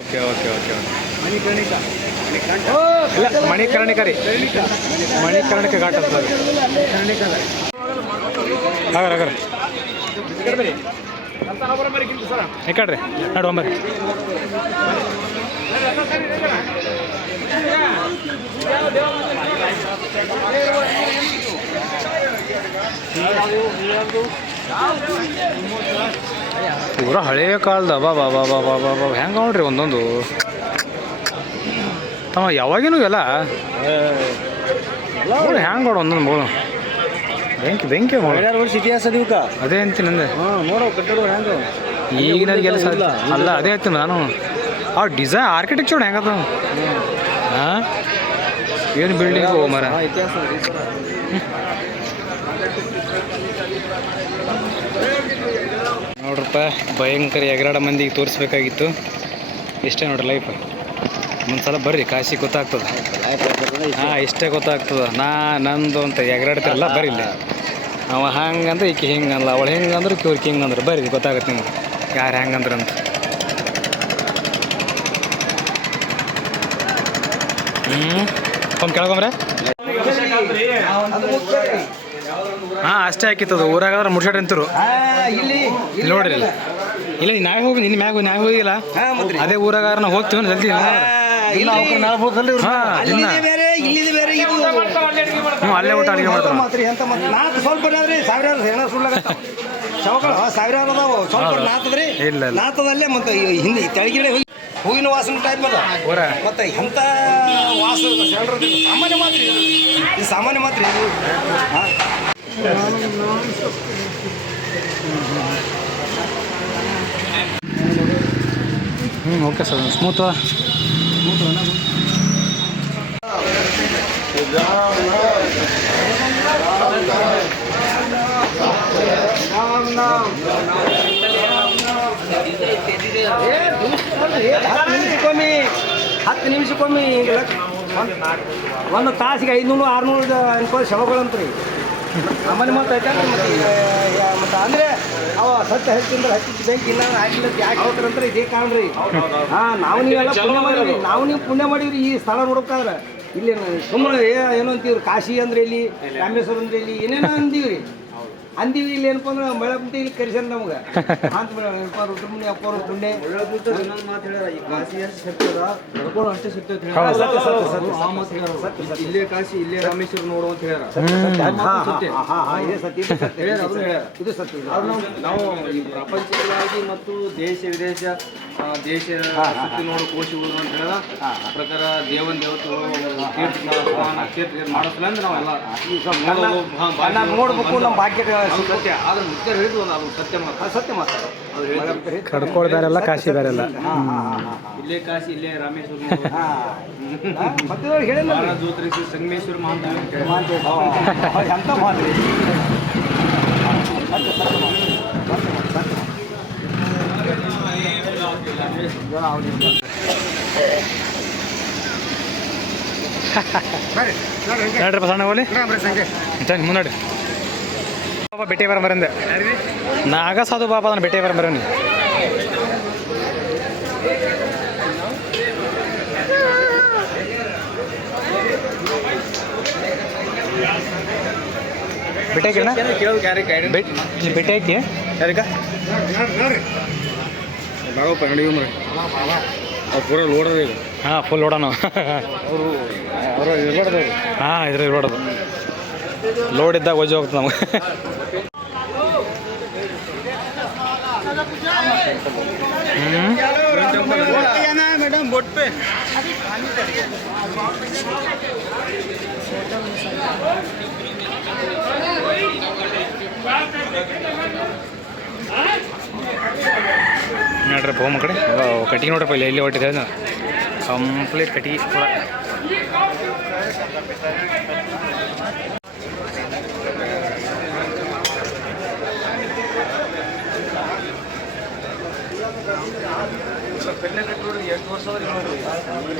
Okay okay okay Manikarnika ಇಲ್ಲ ಮಣಿಕರ್ಣಿಕರಿ ಮಣಿಕರ್ಣಿಕ ಘಾಟ್ ಅಂತ ಹಾಗಾರ ಹಾಗಾರ ಈ ಕಡೆ ರೀ ನೋಡು ಒಂಬರಿ ಪೂರ ಹಳೆಯ ಕಾಲದ ಬಾ ಬಾ ಬಾ ಬಾ ಬಾ ಬಾ ಬಾ ಹೆಂಗೆ ನೋಡ್ರಿ ಒಂದೊಂದು? ತಮ್ಮ ಯಾವಾಗಿನೂ ಎಲ್ಲ ಹ್ಯಾಂಗೆ ನೋಡು ಒಂದೊಂದು ಬೋಳು ಬೆಂಕಿ ಬೆಂಕಿ ವರ್ಷ ಇತಿಹಾಸ ಅದೇ ಅಂತೀನಿ ನಂದೆ. ಈಗಿನ ನೋಡೋ ಕಟ್ಟಡ ಹೆಂಗ. ಈಗಿನವ್ರಿಗೆಲ್ಲ ಸಾಧ್ಯ ಅಲ್ಲ ಅದೇ ಆಯ್ತು ನಾನು. ಆ ಡಿಸೈನ್ ಆರ್ಕಿಟೆಕ್ಚರ್ ಹೆಂಗದ? ಹಾಂ ಏನು ಬಿಲ್ಡಿಂಗ್ ಮರ? ಇತಿಹಾಸ ನೋಡ್ರಪ್ಪ, ಭಯಂಕರ ಎಗರಾಡ ಮಂದಿಗೆ ತೋರಿಸ್ಬೇಕಾಗಿತ್ತು. ಇಷ್ಟೇ ನೋಡ್ರಿ ಲೈಫ್ ಒಂದ್ಸಲ ಬರ್ರಿ, ಕಾಶಿ ಗೊತ್ತಾಗ್ತದ. ಹಾಂ, ಇಷ್ಟೇ ಗೊತ್ತಾಗ್ತದ. ನಾ, ನಂದು ಅಂತ ಎಗರಾಡ್ತಿರಲ್ಲ, ಬರ್ರಿ ಇಲ್ಲಿ. ಅವ ಹಂಗಂದ್ರೆ ಈಕೆ ಹಿಂಗಲ್ಲ ಅವಳು ಹೆಂಗಂದ್ರೆ ಹಿಂಗೆ ಅಂದ್ರೆ ಬರ್ರಿ ಗೊತ್ತಾಗತ್ತೆ ನಿಮ್ಗೆ. ಯಾರು ಹೆಂಗಂದ್ರೆ ಅಂತ. ಹ್ಞೂ ಒಂದು ಕೇಳ್ಕೊಂಬ್ರೆ? ಹಾಂ ಅಷ್ಟೇ ಹಾಕಿತ್ತದು ಊರಾಗಾದ್ರೆ ಮುಡ್ಸಾಡ್ ಅಂತಿರು. ಇಲ್ಲಿ ಇಲ್ಲಿ ನೋಡ್ರಿ ಇಲ್ಲಿ. ನಾವೇ ಹೋಗಿ ನಿನ್ನ ಮ್ಯಾಗ ನಾವೇ ಹೋಗಿಲ್ಲ. ಅದೇ ಊರಾಗಾರ ನಾವು ಹೋಗ್ತೀವಿ ಜಲ್ದಿ. ಹ್ಞೂ ಅಲ್ಲೇ ಊಟ ಅಡುಗೆ ಮಾಡ್ತಾರೆ. ಸ್ವಲ್ಪ ಸಾವಿರಾರು ಹೆಣ ಸುಳ್ಳಾಗತ್ತಾವ. ಶವಗಳು ಸಾವಿರಾರು ಅದಾವ. ಸ್ವಲ್ಪ ನಾತದ್ರಿ. ನಾತದಲ್ಲೇ ಮತ್ತೆ ಈ ಹಿಂದೆ ತೆಳಗಿಡೆ ಹೂವಿನ ವಾಸನೆ ಟೈಪ್ ಅದ ಮತ್ತೆ ಎಂತ ವಾಸ ಸಾಮಾನ್ಯ ಮಾತ್ರಿ ಇದು ಸಾಮಾನ್ಯ ಮಾತ್ರಿ ಇದು ಹಾ. ಹ್ಞೂ ಓಕೆ ಸರ್ ಸ್ಮೂತ್ ಹತ್ತು ನಿಮಿಷಕ್ಕೊಮ್ಮೆ ಹತ್ತು ನಿಮಿಷಕ್ಕೊಮ್ಮೆ ಈಗ ಒಂದು ಒಂದು ತಾಸಿಗೆ ಐದುನೂರು ಆರುನೂರು ಅನ್ಕೋ ಶವಗಳಂತ್ರಿ. ಮನೆ ಮತ್ತೆ ಮತ್ತೆ ಅಂದ್ರೆ ಅವ ಸತ್ತ ಹಚ್ಚಿಂದ್ರೆ ಹಚ್ಚಿದ ಬೆಂಕಿ ಇಲ್ಲ ಹಾಕಿಲ್ಲ ಯಾಕೆ ಹೋಗ್ತಾರಂದ್ರೆ ಇದೇ ಕಾಣ್ರಿ ಹಾ ಹಾಂ ನಾವು ನೀವೆಲ್ಲ ಪುಣ್ಯ ಮಾಡಿವ್ರಿ ನಾವು ನೀವು ಪುಣ್ಯ ಮಾಡಿವ್ರಿ ಈ ಸ್ಥಳ ನೋಡ್ಬೇಕಾದ್ರೆ ಇಲ್ಲಿ ಸುಮ್ಮನೆ ಏನೋ ಅಂತೀವ್ರಿ ಕಾಶಿ ಅಂದ್ರೆ ಇಲ್ಲಿ ರಾಮೇಶ್ವರ ಅಂದ್ರೆ ಇಲ್ಲಿ ಏನೇನೋ ಅಂದೀವ್ರಿ ಅಂದೀವಿ ಇಲ್ಲಿ ಏನಪ್ಪ ಅಂದ್ರೆ ಮಳೆ ಬಂತು ಇಲ್ಲಿ ಕರೆಸ್ಯಾರ ನಮ್ಗೆ ಅಂತ ಏನಪ್ಪ ರುದ್ರಮುನಿ ಅಪ್ಪವ್ರ ಪುಣ್ಯ ಹೌದು. ಇಲ್ಲೇ ಕಾಶಿ ಇಲ್ಲೇ ರಾಮೇಶ್ವರ ನೋಡು ಅಂತ ಹೇಳ ಸತ್ಯ ಇದು ಸತ್ಯ ಇದು ಸತ್ಯ ಇದು. ನಾವು ಈ ಪ್ರಪಂಚದಲ್ಲಾಗಿ ಮತ್ತು ದೇಶ ವಿದೇಶ ದೇಶ ಸುತ್ತಿ ನೋಡು ಕೋಶಗಳು ಅಂತ ಹೇಳ ಪ್ರಕಾರ ದೇವನ್ ದೇವತೆಗಳು ತೀರ್ಥ ತೀರ್ಥ ಮಾಡಿಸಲ ಅಂದ್ರೆ ನಾವೆಲ್ಲ ನೋಡ್ಬೇಕು ನಮ್ಮ ಭಾಗ್ಯ ಸತ್ಯ ಆದ್ರೆ ಮುಖ್ಯ ಹೇಳಿದ್ರು ಅದು ಸತ್ಯ ಮಾತ್ರ. ಅದು ಸತ್ಯ ಮಾತ್ರ. ಅದು ಹೇಳ್ತಾರೆ. ಕಡ್ಕೋಳ್ ಬೇರೆಲ್ಲ ಕಾಶಿ ಬೇರೆಲ್ಲ ಇಲ್ಲೇ ಕಾಶಿ ಇಲ್ಲೇ ರಾಮೇಶ್ವರ. ಮತ್ತೆ ಹೇಳಿಲ್ಲ ಸಂಗಮೇಶ್ವರ ಮಹಾಂತ ಅಂತ ಹೇಳಿ. ಎಂತ ಮಾತ್ರಿ ಸತ್ಯ ಸತ್ಯ ಮಾತು. ಸತ್ಯ ಮಾತು, ಸತ್ಯ ಮಾತು. ನೋಡ್ರಪ್ಪ ಸಣ್ಣ ಹೋಗ್ಲಿ. ಚಂದ ಮುನ್ನಡಿ. ಬಾಬಾ ಭೇಟಿ ಬರ ಬರಂದೆ. ನಾಗ ಸಾಧು ಬಾಬಾ ಅದನ್ನ ಭೇಟಿ ಬರ ಬರೀ ಭೇಟಿ ಹಾಕಿಣ್ಣ ಕೇಳು ಯಾರಿಗೆ guidance ಭೇಟಿ ಭೇಟಿ ಹಾಕಿ? ಯಾರಿಗ? ಬಾಗಪ್ಪ ನಡಿಗೆ ಮರ ಪೂರ ಲೋಡ್ ಅದ ಈಗ ಹಾಂ ಫುಲ್ ಅವರು ಅವರು ಹಾಂ ಇದ್ರ ಇರ್ಬಾರ್ದು. ಲೋಡ್ ಇದ್ದಾಗ ಒಜ್ಜಿ ಹೋಗ್ತದೆ ನಮಗೆ. ಮೇಡಮ್ ಬೋಟ್ ಪೇ ನೋಡ್ರಿ ಹೋಮ ಕಡೆ ಕಟ್ಟಿಗೆ ನೋಡ್ರಪ್ಪ ಇಲ್ಲಿ ಎಲ್ಲಿ ಹೊಟ್ಟಿದೆ ಕಂಪ್ಲೀಟ್ ಕಟ್ಟಿಗೆ ಪೂರ ಕಡ್ಲೆ ಕಟ್ಟೋರು ಎಷ್ಟು ವರ್ಷ ಅದ್ರಿ ನೋಡ್ರಿ ಏ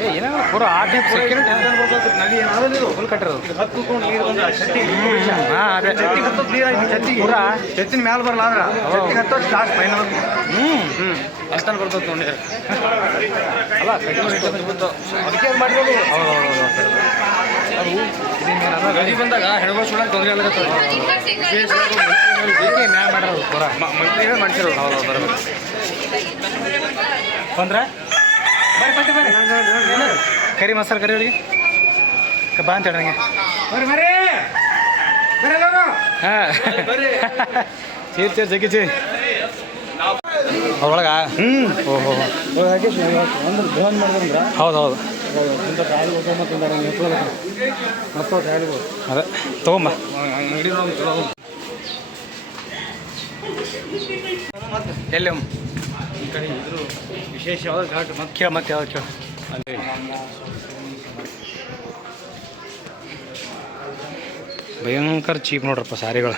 ಏನೋ ಪೂರ ಸೆಕ್ಯೂರಿಟಿ ಫುಲ್ ಕಟ್ಟಿರೋದು ಹಾಂ ಅದೇ ಪೂರ ಚಟ್ಟಿನ ಮ್ಯಾಲ ಬರಲ್ಲ ಲಾಸ್ಟ್ ಫೈನಲ್ ಹ್ಞೂ ಹ್ಞೂ ಅಷ್ಟಲ್ಲಿ ಬರ್ತದೆ ನೋಡಿ ಅಲ್ಲ ಬಂದು ಅದಕ್ಕೆ ಅದು ಮಾಡಿರೋದು ಹೌದು ಬಂದಾಗ ಹೆಣ್ಗಳು ಸುಳ್ಳಾಗ ತೊಂದರೆ ಆಗತ್ತದ ಅದಕ್ಕೆ ಮ್ಯಾಗ ಮಾಡಿರೋದು ಪೂರ ಮಂತ್ರಿಗಳೇ ಮಾಡ್ಸಿರೋದು ಹೌದು ಬರಬೇಕು ಬಂದ್ರೆ? ಬರ್ರಿ ಪಟ್ಟಿ ಬರ್ರಿ. ಕರಿ ಮಸಾಲೆ ಕರಿ ಅವ್ರಿಗೆ ಕ- ಬಾ ಅಂತ ಹೇಳಿ ನನಗೆ ಬರ್ರಿ. ಬರ್ರಿ. ಹಾಂ. ಚೀರ್ ಚೀರ್ ಜಗ್ಗಿ ಚೀರ್. ಅದ್ರೊಳಗ ಹ್ಞೂ ಓಹೋ. ಒಂದು ಧ್ವನಿ ಮಾಡಿದ್ರೆ ಹೌದು ಹೌದು ಅದೇ. ತೊಗೊಂಬ. ಎಲ್ಲಿ ವಿಶೇಷವಾದ ಘಾಟ್ ಮುಖ್ಯ ಮತ್ತೆ ಅಲ್ಲಿ. ಭಯಂಕರ ಚೀಪ್ ನೋಡ್ರಪ್ಪ ಸಾರಿಗಳು.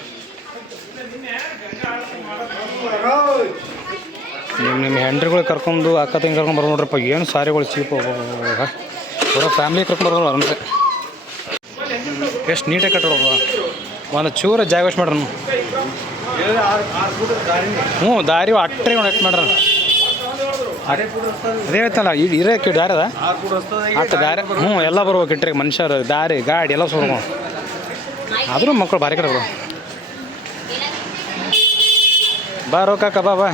ನಿಮ್ಮ ನಿಮ್ಮ ಹೆಂಡ್ರಿಗಳು ಕರ್ಕೊಂಡು, ಅಕ್ಕ ತಂಗಿ ಕರ್ಕೊಂಡು ಬರೋ ನೋಡ್ರಪ್ಪ, ಏನು ಸಾರಿಗಳು ಚೀಪ್ ಬರೋ ಫ್ಯಾಮಿಲಿ ಕರ್ಕೊಂಡು ಬರೋಲ್ಲ ಎಷ್ಟು ನೀಟಾಗಿ ಕಟ್ಟೋದು ಒಂದು ಚೂರ ಜಾಗ ವೇಸ್ಟ್ ಮಾಡ್ರಿ. ಹ್ಞೂ ದಾರಿ ಅಟ್ಟ್ರಿ ಒಂದು ಎಷ್ಟು ಮಾಡ್ರ. ಅದೇ ಇರೋಕ್ಕೆ ದಾರಿ ಅದ. ಆತ ದಾರಿ ಹ್ಞೂ, ಎಲ್ಲ ಬರ್ಬೇಕು ಇಟ್ರಿ ಮನುಷ್ಯರು, ದಾರಿ, ಗಾಡಿ, ಎಲ್ಲ ಸೋರ್ಮ ಆದರೂ ಮಕ್ಕಳು ಭಾರಿ ಕಡೆ ಬರೋ ಬಾ ರೋಕಾಕ ಬಾ ಬಾ.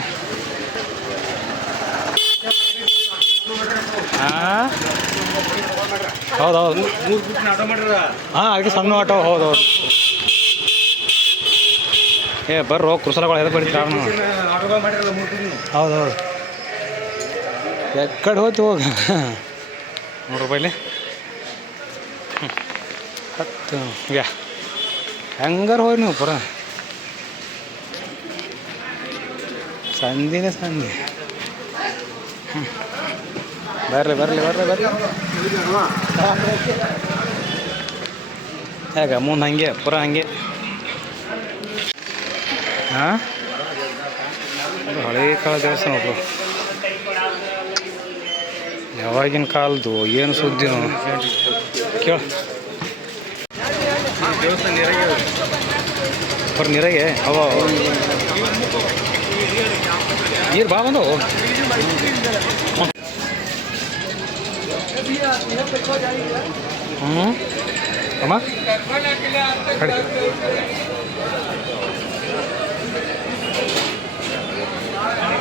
ಹೌದು ಹೌದು. ಹಾಂ ಅದಕ್ಕೆ ಸಣ್ಣ ಆಟೋ, ಹೌದು ಹೌದು. ಏ, ಬರ್ರೋ ಕುರ್ಸಲಗಳು ಎದಕ್ಕೆ ಹೌದೌದು ಹೌದು ಹೌದು. ಎಕ್ಕಡೆ ಹೋಯ್ತು ಹೋಗ. ನೂರು ರೂಪಾಯಿಲಿ. ಹತ್ತು. ಯಾ. ಹೆಂಗಾರ ಹೋಯ್ ನೀವು ಪುರ? ಸಂದಿನೇ ಸಂಧಿ ಬರಲಿ ಬರ್ರಿ ಬರ್ಲಿ ಬರ್ರಿ ಬರ್ರಿ ಹೇಗ ಮುಂದೆ ಹಂಗೆ ಪುರ ಹಂಗೆ? ಹಾಂ ಹಳೆ ಕಾಲ ದೇವಸ್ಥಾನ ಒಬ್ರು ಯಾವಾಗಿನ ಕಾಲದ್ದು ಏನು ಸುದ್ದಿನೋ ಕೇಳ. ಬರ್ ನೀರಾಗೆ. ಅವ ನೀರು ಬಾ ಬಂದು. ಹ್ಞೂ ಅಮ್ಮ?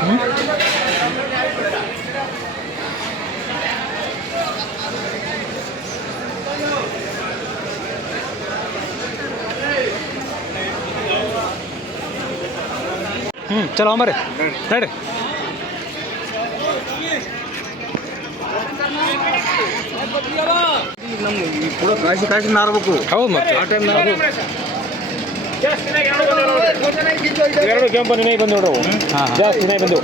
ಹ್ಞೂ ಹ್ಞೂ ಚಲೋ ಅಂಬರಿ ನಡ್ರಿ. ಕಾಯಿಸಿ ಕಾಶಿ ನಾರ್ಬೇಕು ಹೌದು ಮತ್ತೆ. ಆ ಟೈಮ್ ಎರಡು ಕೆಂಪು ನಿನಗೆ ಬಂದು ನೋಡವು ಜಾಸ್ತಿ ಬಂದು.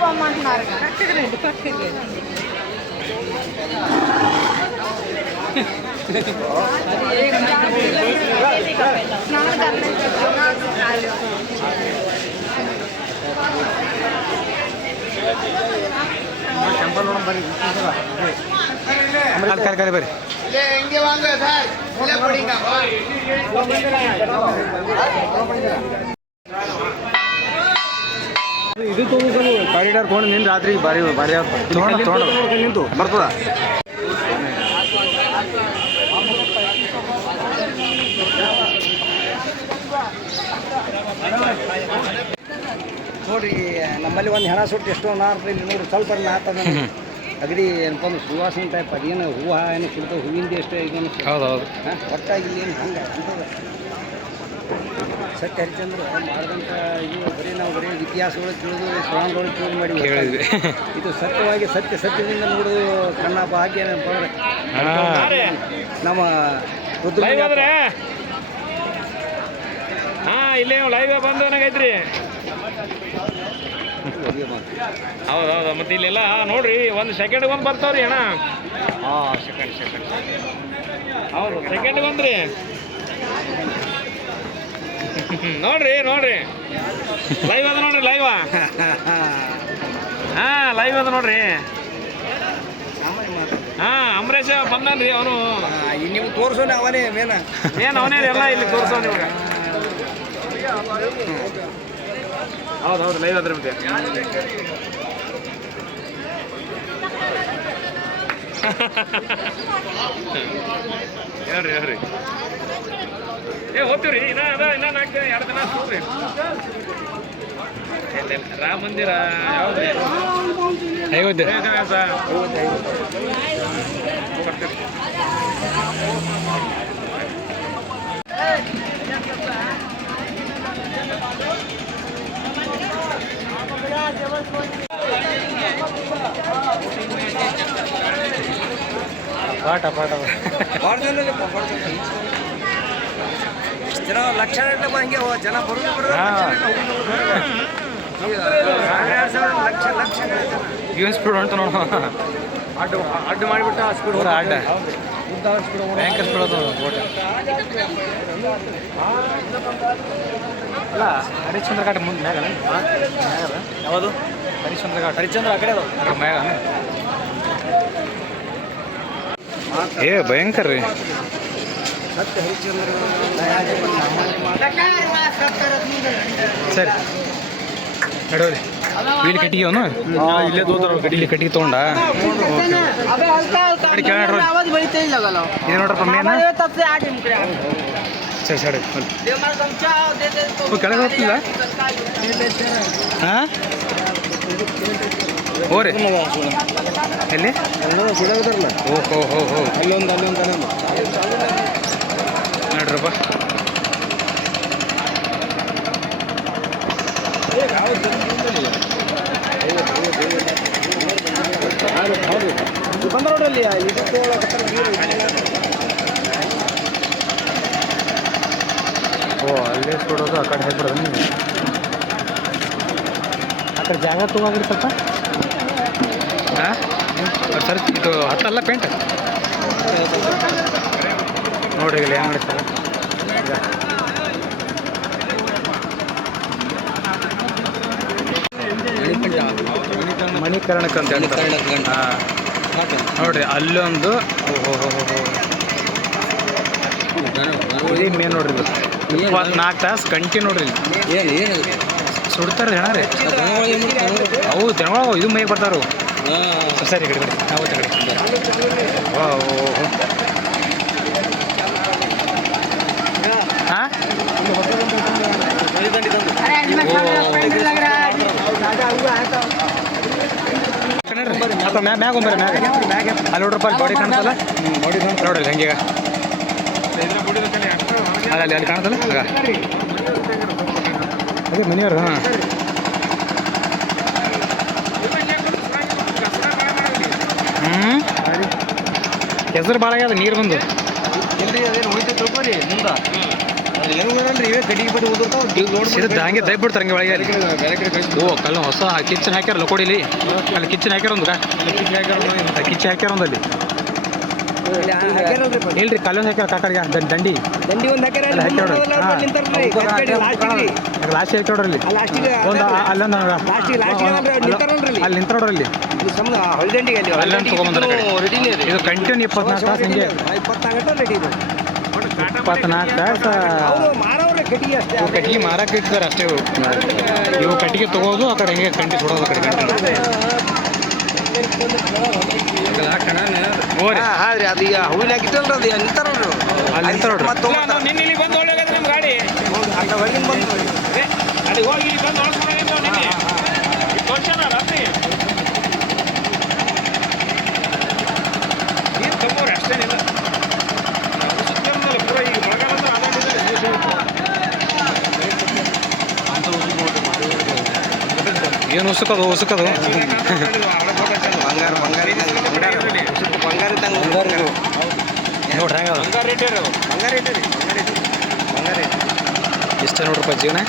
బాగుంటున్నారు కరెక్ట్గా కరెక్ట్గా ಅಲ್ಲಿ ಕರೆ ಕರೆ ಬರ್ರಿ ಇದು ತಗೋಬೇಕು ಕಾರಿಡಾರ್ ಕೊಂಡು ನಿಂದು ರಾತ್ರಿ ಬಾರಿ ಬಾರಿ ತೊಗೊಂಡು, ತೊಗೊಂಡು. ನಿಂತು ಬರ್ತದ ನೋಡ್ರಿ ನಮ್ಮಲ್ಲಿ ಒಂದು ಹೆಣ ಸುಟ್ಟು ಎಷ್ಟೋ ನಾರ್ತ ಇಲ್ಲಿ ನೋಡ್ರಿ ಸ್ವಲ್ಪ ನಾಲ್ಕು ಅಗಡಿ ಏನಪ್ಪ ಅಂದ್ರೆ ಸುವಾಸನೆ ಟೈಪ್ ಅದೇನು ಹೂವು ಏನು ಸಿಗ್ತಾವೆ ಹೂವಿಂದ ಎಷ್ಟು ಇದೇನು ಹೌದು ಹೌದು ಹಾಂ ಒಟ್ಟಾಗಿ ಇಲ್ಲಿ ಏನು ಹಂಗೆ ಅಂತದ. ಸತ್ಯ ಹರಿಚಂದ್ರ ಮಾಡಿದಂಥ ಇದು ಬರೀ ನಾವು ಬರೀ ಇತಿಹಾಸಗಳು ತಿಳಿದು ಸ್ವಾಮಿಗಳು ತಿಳಿದು ಮಾಡಿ ಹೇಳಿದ್ವಿ ಇದು ಸತ್ಯವಾಗಿ ಸತ್ಯ ಸತ್ಯದಿಂದ ನೋಡೋದು ಕಣ್ಣಪ್ಪ ಹಾಕಿ ಏನಪ್ಪ. ನಮ್ಮ ರುದ್ರ ಲೈವ್ ಆದ್ರೆ ಹಾ ಇಲ್ಲೇ ಲೈವ್ ಬಂದು ಏನಾಗೈತ್ರಿ? ಹೌದು ಹೌದು ಮತ್ತೆ ಇಲ್ಲೆಲ್ಲ ನೋಡ್ರಿ ಒಂದು ಸೆಕೆಂಡ್ ಒಂದು ಬರ್ತಾವ್ರಿ ಅಣ್ಣ. ಸೆಕೆಂಡ್ ಸೆಕೆಂಡ್ ಹೌದು ಸೆಕೆಂಡ್ ಬಂದ್ರಿ. ನೋಡ್ರಿ ನೋಡ್ರಿ. ಲೈವ್ ಅದ ನೋಡ್ರಿ ಲೈವ್ ಹಾ ಲೈವ್ ಅದ ನೋಡ್ರಿ. ಹಾ ಅಂಬರೀಷ್ ಬಂದನ್ರಿ ಅವನು. ನೀವು ತೋರ್ಸೋನೆ ಅವನೇ ಮೇನ ಏನ್ ಅವನೇ ಎಲ್ಲ ಇಲ್ಲಿ ತೋರ್ಸೋ ನಿಮ್ಗೆ ಹೌದು ಹೌದು ಲೈವ್ ಅದ್ರ ಮತ್ತೆ ಹೇಳ್ರಿ ಹೇಳ್ರಿ ಏ ಹೋಗ್ತೀವ್ರಿ ಇನ್ನ ಅದ ಇನ್ನ ನಾಲ್ಕು ದಿನ ಎರಡು ದಿನ ಹೋಗ್ರಿ ರಾಮ ಮಂದಿರ ಯಾವ್ದು ಬರ್ತೀವಿ ಪಾಠ ಪಾಠ. ಜನ ಲಕ್ಷ ಹಂಗೆ ಜನ ಬರೋದು. ಲಕ್ಷ ಲಕ್ಷ ಏನು ಸ್ಪೀಡ್ ಅಂತ ನೋಡು. ಅಡ್ಡು ಅಡ್ಡು ಮಾಡಿಬಿಟ್ಟು ಸ್ಪೀಡ್ ಅಡ್ಡ. ಭಯಂಕರ ಸ್ಪೀಡ್ ಓಟ ಅಲ್ಲ ಹರಿಶ್ಚಂದ್ರ ಘಾಟ್ ಮುಂದೆ ಮ್ಯಾಗ ಯಾವುದು? ಹರಿಶ್ಚಂದ್ರ ಘಾಟ್ ಹರಿಶ್ಚಂದ್ರ ಆ ಕಡೆ ಅದಾವ ಮ್ಯಾಗ ಏ ಭಯಂಕರ ರೀ. ಸರಿ. ನಡೋರಿ. ಇಲ್ಲಿ ಕಟ್ಟಿಗೆ ಅವನು? ಇಲ್ಲೇ ತೋತಾರ ಇಲ್ಲಿ ಕಟ್ಟಿಗೆ ತೊಗೊಂಡ? ಏನು ನೋಡ್ರಪ್ಪ ಮೇನ ಹೋಗ್ತಿಲ್ಲ? ಹಾಂ? ಓ ರೀ. ಎಲ್ಲಿ? ನೋಡ್ರಪ್ಪ. ಬಂದ ನೋಡಲ್ಲಿ ಇದಕ್ಕೆ ಓ ಅಲ್ಲೇ ಸುಡೋದು ಆ ಕಡೆ ಹಾಕ್ಬಿಡೋದು ನೀವು ಆ ಕಡೆ ಜಾಗ ತಗೋಗ್ರಿ ಸ್ವಲ್ಪ. ಹಾಂ? ಸರ್ ಇದು ಹತ್ತಲ್ಲ ಪೇಂಟ್ ನೋಡಿ ಇಲ್ಲಿ ಹೆಂಗೆ ನಡೀತಾರೆ ಮಣಿಕರ್ಣಕ್ಕೆ ಅಂತ ನೋಡ್ರಿ ಅಲ್ಲೊಂದು ಓಹೋ ಹೋ. ಹೋ ಹೋ ಇದೇ ಮೇನ್ ನೋಡ್ರಿ ಇದು ಇಪ್ಪತ್ನಾಲ್ಕು ತಾಸು ಕಂಟಿ ನೋಡ್ರಿ ಸುಡ್ತಾರೆ ಜನ ರೀ ಅವು ಜನಗಳು ಇದು ಮೈಗೆ ಬರ್ತಾರು ಸರಿ ಕಡೆ ಕಡೆ ನಾವು ಕಡೆ ಓ ಹಾಂ ಅಥವಾ ಮ್ಯಾಗ ಮ್ಯಾಗ ಒಂಬರ ಮ್ಯಾಗ ಅಲ್ಲಿ ನೋಡ್ರಪ್ಪ ಅಲ್ಲಿ ಬಾಡಿ ಕಾಣ್ತಲ್ಲ ಬಾಡಿ ನೋಡ್ರಿ ಹಂಗೀಗ ಅಲ್ಲಿ ಅಲ್ಲಿ ಕಾಣ್ತಲ್ಲ ಆಗ ಅದೇ ಮನೆಯವ್ರು ಹಾಂ ಹ್ಞೂ ಹೆಸರು ಭಾಳ ಆಗ್ಯದ ನೀರು ಬಂದು. ಅದೇನು ಹೋಯ್ತು ತಿಳ್ಕೊರಿ ಮುಂದ ಸಿದ್ಧ ಹಂಗೆ ದಯ್ ಬಿಡ್ತಾರೆ ಹಂಗೆ ಒಳಗೆ ಓ ಕಲ್ಲು ಹೊಸ ಕಿಚನ್ ಹಾಕ್ಯಾರ ಲಕೋಡಿಲಿ ಅಲ್ಲಿ ಕಿಚನ್ ಹಾಕ್ಯಾರ ಒಂದು ಕಿಚ್ಚಿ ಹಾಕ್ಯಾರ ಒಂದು ಅಲ್ಲಿ. ಇಲ್ರಿ ಕಲ್ಲೊಂದು ಹಾಕ್ಯಾರ ಕಾಕಡಿಗೆ ದಂಡಿ. ದಂಡಿ ಒಂದು ಹಾಕ್ಯಾರ ಲಾಸ್ಟ್ ಹಾಕಿ ನೋಡ್ರಿ. ಒಂದು ಅಲ್ಲೊಂದು ಅಲ್ಲಿ ನಿಂತ ನೋಡ್ರಿ. ಅಲ್ಲಿ. ಅಲ್ಲೊಂದು ಇದು ಕಂಟಿನ್ಯೂ ಇಪ್ಪತ್ನಾಲ್ಕು ತಾಸು ಹಿಂಗೆ. ಇಪ್ಪತ್ನಾಲ್ಕು ಗಂಟೆ ರೆಡಿ ಇದು ಇಪ್ಪತ್ನಾಲ್ಕು ತಾಸು. ಕಟ್ಗೆ ಕಟ್ಟಿಗೆ ಅಷ್ಟೇ ಇವು ಕಟ್ಟಿಗೆ ಮಾರಕ್ಕೆ ಇಡ್ತಾರೆ ಅಷ್ಟೇ ಇವು ಇವು ಕಟ್ಟಿಗೆ ತಗೋದು ಆ ಕಡೆ ಹಿಂಗೆ ಕಂಡಿ ಸುಡೋದು ಆ ಕಡೆ ಹಾಂ ಅದು ಈಗ ಹೂವಿನ ಹಾಕಿಟ್ಟಲ್ರಿ ಅದು ನಿಂತಾರಲ್ರಿ ಅಲ್ಲಿ ನಿಂತಾರ ನೋಡ್ರಿ. ಮತ್ತೆ ನಿನ್ನೆ ಇಲ್ಲಿ ಬಂದು ಒಳ್ಳೆ ನಮ್ಮ ಗಾಡಿ. ಅಲ್ಲ ಹೊರಗಿನ ಬಂದು ಅಲ್ಲಿ ಹೋಗಿ ಇಲ್ಲಿ ಬಂದು ಒಳಸ್ಕೊಂಡು ನಿನ್ನೆ. ತೋರ್ಸ್ಯಾನ ರಾತ್ರಿ. ಏನು ಉಸುಕದು ಉಸುಕದು? ಬಂಗಾರ ಬಂಗಾರ ಬಂಗಾರ ಬಂಗಾರ ನೋಡ್ರಿ ಹೆಂಗ ಬಂಗಾರ ಬಂಗಾರ ಇಷ್ಟ ನೋಡ್ರಪ್ಪ ಜೀವನ?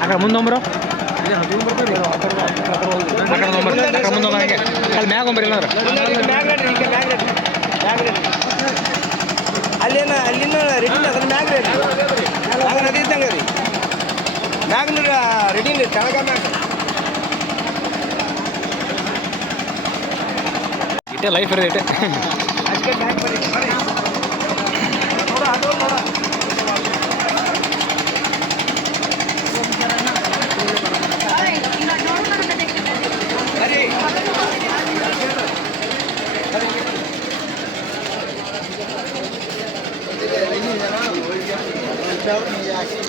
ಇಲ್ಲಿ ಮುಂದೊಂಬ್ರು ಮುಂದೊಂಬ ಹಂಗೆ. ಅಲ್ಲಿ ಮ್ಯಾಗ ಒಂಬರಿ ಇಲ್ಲಾಂದ್ರೆ? ಅಲ್ಲೇನ ಅಲ್ಲಿನ ರೆಡಿ ಅದ್ರ ಮ್ಯಾಗ ರೆಡಿ ಮ್ಯಾಗ ನದಿ ಇದ್ದಂಗೆ ರೀ ಮ್ಯಾಗ ರೆಡಿ ಕೆಳಗ ಮ್ಯಾಗ. ಇಟ್ಟೆ ಲೈಫ್ ಇರೋದು ಇಟ್ಟೆ. ಅದಕ್ಕೆ ಮ್ಯಾಗ ಬರ್ರಿ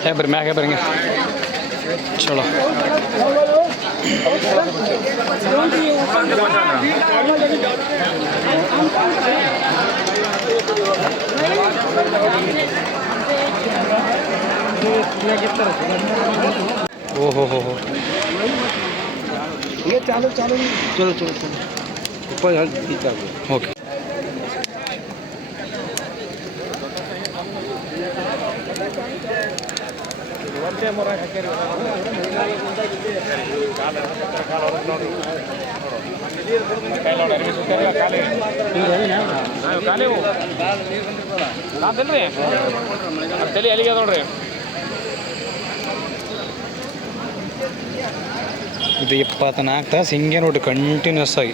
है पर मैं क्या करेंगे चलो ओ हो हो हो ये चालो चालो। चलो चलो चलो। ऊपर ओके ತಲೆ ಅಲ್ಲಿಗೆ ನೋಡ್ರಿ ಇದು ಇಪ್ಪತ್ನಾಲ್ಕು ತಾಸು ಹಿಂಗೆ ನೋಡ್ರಿ ಕಂಟಿನ್ಯೂಸ್ ಆಗಿ.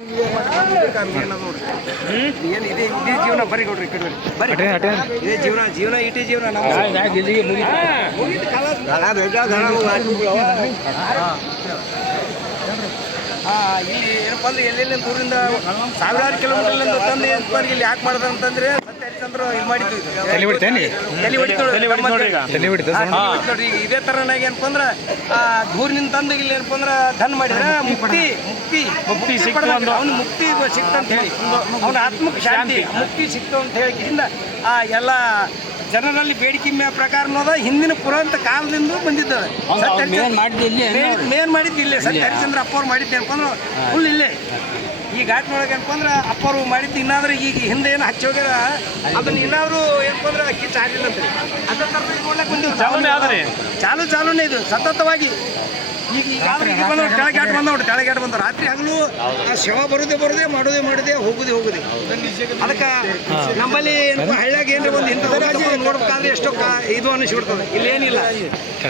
ಅಟೇ ಅಟೇ ಇದೇ ಜೀವನ ಇದೇ ಜೀವನ ಜೀವನ ಜೀವನ ಇಲ್ಲಿ ಏನಪ್ಪ ಅಂದ್ರೆ ಎಲ್ಲೆಲ್ಲಿ ದೂರಿಂದ ಸಾವಿರಾರು ಕಿಲೋಮೀಟರ್ಲಿಂದ ತಂದು ಇಲ್ಲಿ ಯಾಕೆ ಮಾಡ್ದ ತಲೆ ಹೊಡಿತೇನಿ ತಲೆ ಹೊಡಿತು ನೋಡ್ರಿ ಇದೇ ತರನಾಗಿ ಏನಪ್ಪ ಅಂದ್ರೆ ಆ, ದೂರಿನಿಂದ ತಂದು ಇಲ್ಲಿ ಏನಪ್ಪ ಅಂದ್ರೆ ಧನ್ ಮಾಡಿದ್ರೆ ಮುಕ್ತಿ ಮುಕ್ತಿ ಮುಕ್ತಿ. ಸಿಕ್ತು ಅವನು ಮುಕ್ತಿ ಸಿಕ್ತಂತ ಹೇಳಿ ಅವನ ಆತ್ಮಕ್ಕೆ ಶಾಂತಿ ಮುಕ್ತಿ ಸಿಕ್ತು ಅಂತ ಹೇಳಿ ಹಿಂದ ಆ ಎಲ್ಲ ಜನರಲ್ಲಿ ಬೇಡಿಕೆ ಮೇ ಪ್ರಕಾರ ಅನ್ನೋದ ಹಿಂದಿನ ಪುರಾಂತ ಕಾಲದಿಂದ ಬಂದಿದ್ದ ಮೇನ್ ಮಾಡಿದ್ದು ಇಲ್ಲೇ ಸತ್ಯ ಹರಿಶ್ಚಂದ್ರ ಅಪ್ಪ ಅವ್ರು ಮಾಡಿದ್ದೆ ಅಂದ್ರೆ ಫುಲ್ ಇಲ್ಲೇ. ಈ ಘಾಟ್ನೊಳಗೆ ಏನಪ್ಪಂದ್ರೆ ಅಪ್ಪರು ಮಾಡಿದ್ದು ಇನ್ನಾದ್ರೂ ಈಗ ಹಿಂದೆ ಏನು ಹಚ್ಚಿ ಹೋಗ್ಯಾರ ಅದನ್ನ ಇನ್ನಾದ್ರೂ ಏನಪ್ಪ ಅಂದ್ರೆ ಕಿಚ್ಚ ಆಗಿಲ್ಲ ಅಂತ ಅದೇ ಥರ ನೋಡ್ಲಕ್ಕೆ ಬಂದಿವಿ ಚಾಲನೆ ಆದ್ರಿ. ಚಾಲು ಚಾಲುನೇ ಇದು ಸತತವಾಗಿ. ಈಗ ಈಗ ಕೆಳಗೆ ಆಟ ಬಂದ ನೋಡಿ ಕೆಳಗೆ ಆಟ ಬಂದವ್ ರಾತ್ರಿ ಹಗಲು ಆ ಶವ ಬರೋದೇ ಬರೋದೇ ಮಾಡೋದೇ ಮಾಡೋದೇ ಹೋಗುದೇ ಹೋಗುದೇ. ಅದಕ್ಕೆ ನಮ್ಮಲ್ಲಿ ಹಳ್ಳಿಯಾಗ ಏನ್ರಿ ಒಂದು ಇಂಥದ್ದು ನೋಡ್ಬೇಕಾದ್ರೆ ಎಷ್ಟೋ ಇದು ಅನ್ನಿಸ್ಬಿಡ್ತದೆ ಇಲ್ಲೇನಿಲ್ಲ.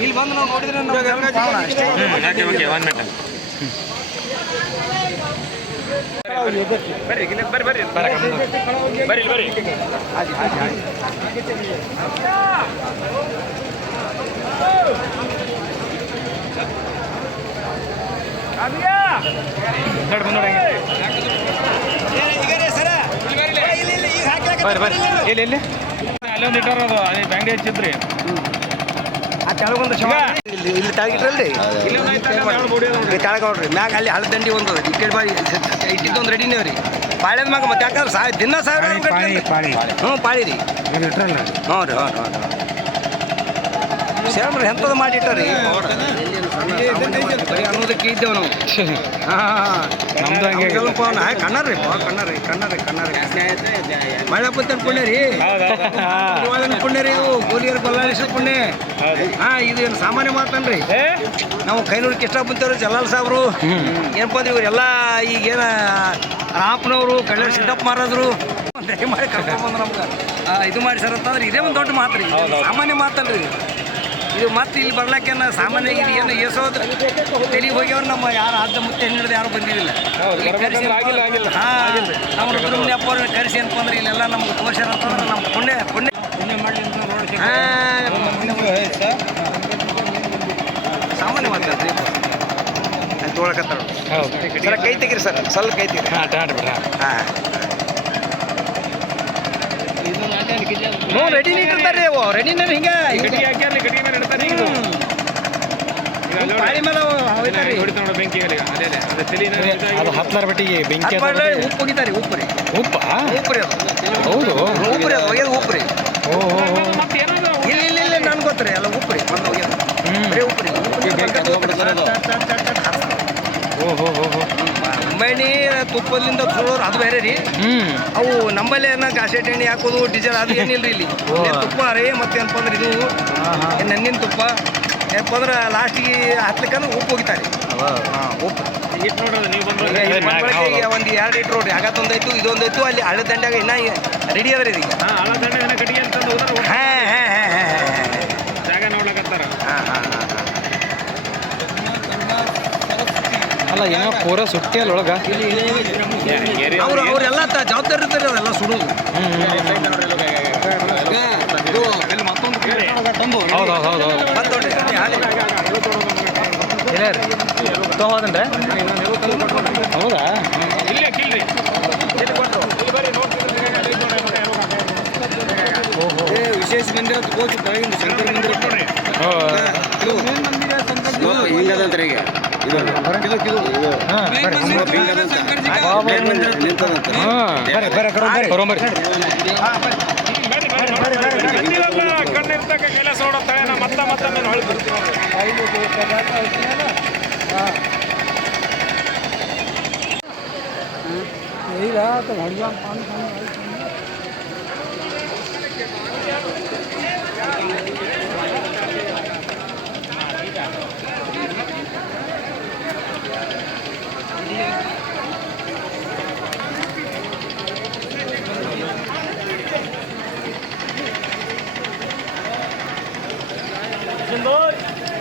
ಇಲ್ಲಿ ಬಂದು ನಾವು ನೋಡಿದ್ರೆ ಬರ್ರಿ ಬರ್ರಿ ಎಲ್ಲಿ ಎಲ್ಲಿ ಅಲ್ಲೊಂದು ಬರ್ರಿ ಅದು ಬರ್ರಿ ಬರ್ರಿ ಬರ್ರಿ ಆ ಕೆಳಗೊಂದು ಇಲ್ಲಿ ಇಲ್ಲಿ ತೆಳಗಿಟ್ರಲ್ರಿ ಇಲ್ಲಿ ಕೆಳಗೆ ನೋಡ್ರಿ ಮ್ಯಾಗ ಅಲ್ಲಿ ಹಳೆ ದಂಡಿ ಒಂದು ಈ ಕಡೆ ಬಾರಿ ಇಟ್ಟಿದ್ದು ಒಂದು ರೆಡಿನೇ ರೀ ಪಾಳ್ಯದ ಮ್ಯಾಗ ಮತ್ತೆ ಯಾಕಂದ್ರೆ ಸಾ ದಿನ ಸಾವಿರ ಹ್ಞೂ ಪಾಳಿ ರೀ ಹ್ಞೂ ರೀ ಹ್ಞೂ ಹ್ಞೂ ಹ್ಞೂ ಶರಣರು ಎಂಥದ್ದು ಮಾಡಿಟ್ಟಾರಿ? ಬರೀ ಅನ್ನೋದಕ್ಕೆ ಇದ್ದೇವೆ ನಾವು ಹಾಂ ನಮ್ದು ಹಂಗೆ ಆಗೈತೆ. ಕಣ್ಣರಿ ಕಣ್ಣರಿ ಕಣ್ಣರಿ ಕಣ್ಣರಿ ಮಳ್ಳಪ್ಪನ ಪುಣ್ಯ ರೀ? ಪುಣ್ಯ ರೀ ಇವು ಗೋಲಿಯರ್ ಬಲ್ಲಾಳಿಸೋ ಪುಣ್ಯ. ಹಾ ಇದು ಏನು ಸಾಮಾನ್ಯ ಮಾತನ್ರಿ. ನಾವು ಕೈನೂರು ಇಷ್ಟ ಬಂತವ್ರು ಜಲಾಲ್ ಸಾಬ್ರು. ಏನಪ್ಪ ಅಂದ್ರೆ ಇವರೆಲ್ಲ ಈಗೇನ ರಾಪನವರು ಕಳ್ಳರ್ ಸಿದ್ದಪ್ಪ ಮಾರಾದ್ರು. ಮಾಡಿ ಕರ್ಕೊಂಡ್ಬಂದು ನಮ್ಗೆ. ಆ, ಇದು ಮಾಡಿ ಸರ್ ಅಂತಂದ್ರೆ ಇದೇ ಒಂದು ದೊಡ್ಡ ಮಾತು ರೀ ಸಾಮಾನ್ಯ ಮಾತಲ್ರಿ. ಇದು. ಮತ್ತೆ ಇಲ್ಲಿ ಬರ್ಲಕ್ಕೆ ಸಾಮಾನ್ಯ ಇದು ಏನು ಏಸೋದ್ರ ತಲೆಗೆ ಹೋಗ್ಯವ್ರು ನಮ್ಮ ಯಾರು ಅಜ್ಜ ಮುತ್ತೆ ಹಿಡಿದು ಯಾರು ಬಂದಿರಲಿಲ್ಲ. ಹಾಂ ನಮ್ಮ ರುದ್ರಮುನಿಯಪ್ಪ ಅವ್ರನ್ನ ಕರೆಸಿ ಅಂತಂದ್ರೆ ಇಲ್ಲೆಲ್ಲ ನಮ್ಗೆ ತೋರ್ಸ್ಯಾರ ಅಂತಂದ್ರೆ ನಮ್ಮ ಪುಣ್ಯ ಪುಣ್ಯ. ಪುಣ್ಯ ಸಾಮಾನ್ಯ ಮಾತಾಡ್ರಿ ಹೌದು. ಸರ್ ಕೈ ತೆಗಿರಿ ಸರ್ ಸ್ವಲ್ಪ ಕೈ ತೆಗಿರಿ. ಹಾಂ ಟಾಟ್ ಬಿಡ್ರಿ ಹಾಂ. ಹ್ಞೂ ರೆಡಿ ಇಟ್ಟಿರ್ತಾರೆ ಅವು ರೆಡಿನೇ ಹಿಂಗೆ ಗಟ್ಟಿ ಹಾಕ್ಯಾರ್ಲಿ ಗಟ್ಟಿ ಮೇಲೆ ಇಡ್ತಾರೆ ಈಗ. ಅಲ್ಲಿ. ಪಾಳಿ ಮೇಲೆ ಹೋಯ್ತಾರಿ ಹೊಡಿತ ನೋಡು ಬೆಂಕಿ ಅಲ್ಲಿ ಅದೇ. ಅದೇ ತಲೆನ ಅದು ಹತ್ತಲಾರ ಬಟ್ಟಿಗೆ ಬೆಂಕಿ ಉಪ್ಪು ಒಗಿತಾರಿ ಉಪ್ಪು ರೀ. ಉಪ್ಪ? ಉಪ್ಪು ರೀ ಅದು. ಹೌದು. ಉಪ್ಪು ರೀ ಅದು ಒಗೆದು ಉಪ್ಪು ರೀ. ಓ ಇಲ್ಲ ಇಲ್ಲ ಇಲ್ಲ ನನ್ಗೆ ಗೊತ್ತ್ರಿ ಎಲ್ಲ ಉಪ್ಪು ರೀ ಬಂದು ಒಗೆದು. ಬರೀ ಉಪ್ಪು ರೀ. ಓ ಹೋ ಹೋ ಹೋ. ಅಂಬಾಣಿ ತುಪ್ಪದಿಂದ ಸುಡೋರು ಅದು ಬೇರೆ ರೀ. ಹ್ಮ್. ಅವು ನಮ್ಮಲ್ಲಿ ಏನ ಗಾಸೆಟ್ ಎಣ್ಣೆ ಹಾಕೋದು ಡೀಸೆಲ್ ಅದು ಏನಿಲ್ಲ ಇಲ್ಲಿ. ಓ. ಏನ್ ತುಪ್ಪ ರೀ ಮತ್ತೆ ಏನಪ್ಪ ಅಂದ್ರೆ ಇದು ಏನ್ ನನ್ನಿನ ತುಪ್ಪ? ಏನಪ್ಪ ಅಂದ್ರೆ ಲಾಸ್ಟಿಗೆ ಹತ್ಲಿಕ್ಕಂದ್ರೆ ಉಪ್ಪು ಹೋಗಿತಾರೆ ಉಪ್ಪು. ಇಟ್ಟು ಒಂದು ಎರಡು ಲೀಟ್ರ್ ನೋಡ್ರಿ ಆಗತ್ತೊಂದಾಯ್ತು ಇದೊಂದಾಯ್ತು ಅಲ್ಲಿ ಹಳೆ ದಂಡ್ಯಾಗ ಇನ್ನ ರೆಡಿ ಅದ ರೀ ಈಗ ಹಾ ಹಳ ದಂಡ ಏನ ಕಟ್ಟಿಗೆ ಅಂತ ತಂದು ಹೋದ್ರೆ ಹಾಂ ಹಾಂ ಹಾಂ ಹಾಂ ಜಾಗ ನೋಡ್ಲಕತ್ತಾರ ಹಾಂ ಹಾಂ ಹಾಂ ಅಲ್ಲ ಏನೋ ಪೂರ ಸುಟ್ಟಿ ಅಲ್ಲಿ ಒಳಗ. ಅವ್ರು ಅವರೆಲ್ಲ ಜವಾಬ್ದಾರಿ ಇರ್ತಾರೆ ಅವೆಲ್ಲ ಸುಡೋದು. ಹೌದು ಹೌದು. ಹೌದು ಹೌದು ಮತ್ತೆ ನೋಡ್ರಿ ಅಲ್ಲಿ ಹಾಲೆ. ಇಲ್ಲ ರೀ ತೊಗೊಂಡ್ರೆ ಹೌದಾ. ವಿಶೇಷ ಮಂದಿರ ಕೋಚ್ ಶಂಕರ ಮಂದಿರ ಹಿಂಗದಂತ್ರಿ ಈಗ ಇದು ಬರ್ರಿ ಹಿಂಗದಂತ ಹಾಂ ನಿಂತದಂತ ಬರ್ರಿ ಬರೋಂಬರ್ರಿ ಬರ್ರಿ ಬರ್ರಿ ಬರ್ರಿ ಕಣ್ಣು ಇರ್ತಕ್ಕ ಕೆಲಸ ನೋಡತ್ತಾಳೆ ನಾ ಮತ್ತ ಮತ್ತೊಮ್ಮೆ ಹೊಳಿ ಬರ್ತೀನಿ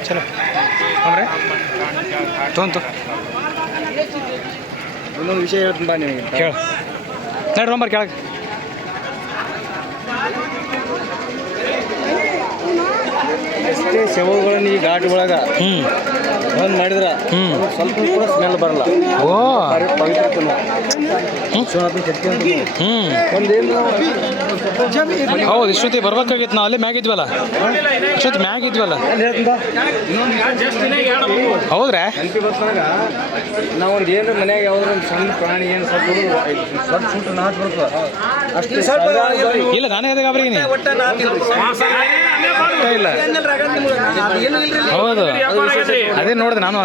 ಚಲೋ ಅಂದ್ರೆ ತೊಗೊಂತು ಇನ್ನೊಂದು ವಿಷಯ ಹೇಳ್ತೀನಿ ಬಾ ನಿನಗೆ ಕೇಳ ನಡ್ರಿ ರೋಂಬರ್ ಕೆಳಗೆ ಎಷ್ಟೇ ಶವಗಳನ್ನ ಈ ಘಾಟ್ ಒಳಗ ಹ್ಮ್. ಬಂದ್ ಮಾಡಿದ್ರ ಹ್ಮ್. ಸ್ವಲ್ಪ ಕೂಡ ಸ್ಮೆಲ್ ಬರಲ್ಲ. ಓ. ಬಾರಿ ಪವಿತ್ರತನ ಹ್ಮ್. ವಿಶ್ವನಾಥನ ಶಕ್ತಿ ಅಂತ ಹ್ಞೂ ಒಂದೇನು ಹೌದು ಇಷ್ಟೊತ್ತಿ ಬರ್ಬೇಕಾಗಿತ್ತು ನಾವು ಅಲ್ಲೇ ಮ್ಯಾಗಿದ್ವಲ್ಲ ಇಷ್ಟೊತ್ತಿ ಮ್ಯಾಗ ಇದ್ವಲ್ಲ? ಅಲ್ಲಿ ಹೇಳ್ತೀನಿ ಬಾ ಹೌದ್ರಾ? ನೆನಪಿ ಬರ್ತನಾಗ ನಾವು ಒಂದು ಏನ್ರ ಮನ್ಯಾಗ ಯಾವ್ದಾರ ಒಂದು ಸಣ್ಣ ಪ್ರಾಣಿ ಏನು ಸ್ವಲ್ಪ ಸ್ವಲ್ಪ ಸುಟ್ಟು ನಾಟ್ ಬರ್ತದ ಅಷ್ಟು ಸ್ವಲ್ಪ ಇಲ್ಲ ನಾನೇ ಅದೇ ಅವ್ರಿಗೆ ಒಟ್ಟ ನಾಲ್ಕಿಲ್ರಿ ಇಲ್ಲ. ಏನಿಲ್ಲ ರಗಡ್ ನಿಮ್ಗೆ ಅದು ಏನೂ ಇಲ್ರಿ ಹೌದು. ಅದೇ ನೋಡಿದೆ ನಾನು